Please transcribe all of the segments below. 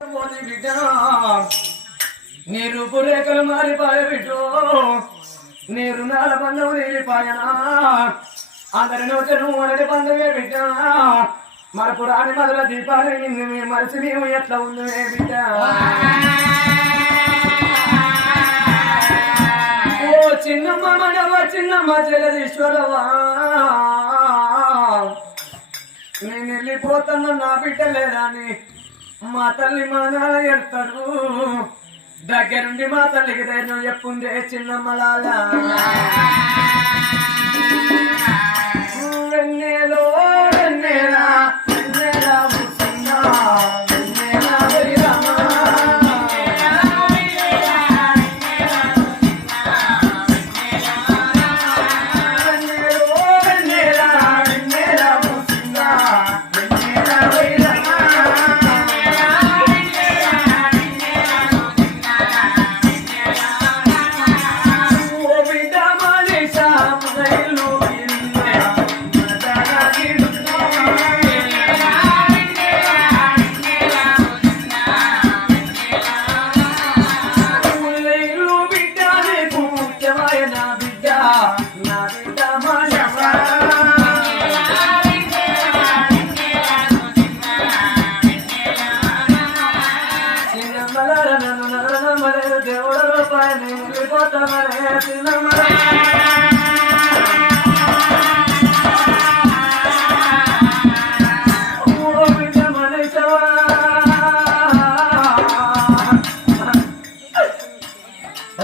పోని బిడ్డ నీ రూపురేఖలు మారిపాయ బిడ్డో నీ రుణాల బంధం నీరిపాయనా అందరి నోటి నువ్వు అనటి బంధమే బిడ్డ. మరపు రాని మొదల దీపాలు నిన్ను మీ మనసు మేము ఎట్లా ఉందే బిడ్డ. ఓ చిన్నమ్మ మనవ చిన్నమ్మ జగదీశ్వరవా. నేను వెళ్ళిపోతున్నా నా బిడ్డ లేదని. మా తల్లి మా నాన్న ఎడతాడు. దగ్గరుండి మా తల్లికి ధైర్యం చెప్పుండే చిన్నమ్మలాలా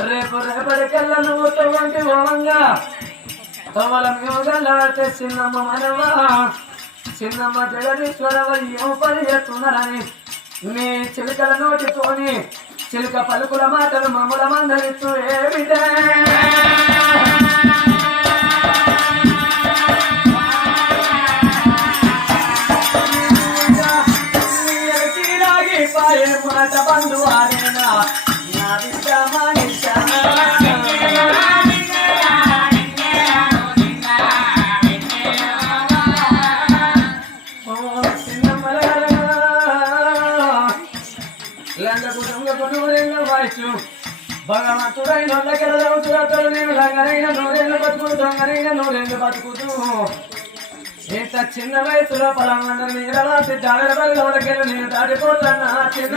రేపు రేపటి కల్లా నువ్వు తవ్వంటి ఓవంగా తవ్వల మేమగల్లాడితే చిన్నమ్మ మనవా చిన్నమ్మ జగదీశ్వరవ ఏం పని చేస్తున్నారని మీ చిలుకల నోటితోని చిలుక పలుకుల మాటలు మమ్మల మందరిస్తూ ఏమిటే? బిడ్డ మాట బంధువారేనా నా బిడ్డ మానిషా భగవంతుడైన వాళ్ళకెళ్ళవుతుడతడు నేను లంగనైన నూరేళ్ళు బతుకుడు దొంగనైన నూరేళ్ళు బతుకుతూ. ఇంత చిన్న వయసులో పొలం అందరి నీరవాసి జాడల నేను దాటిపోతున్నా చిన్న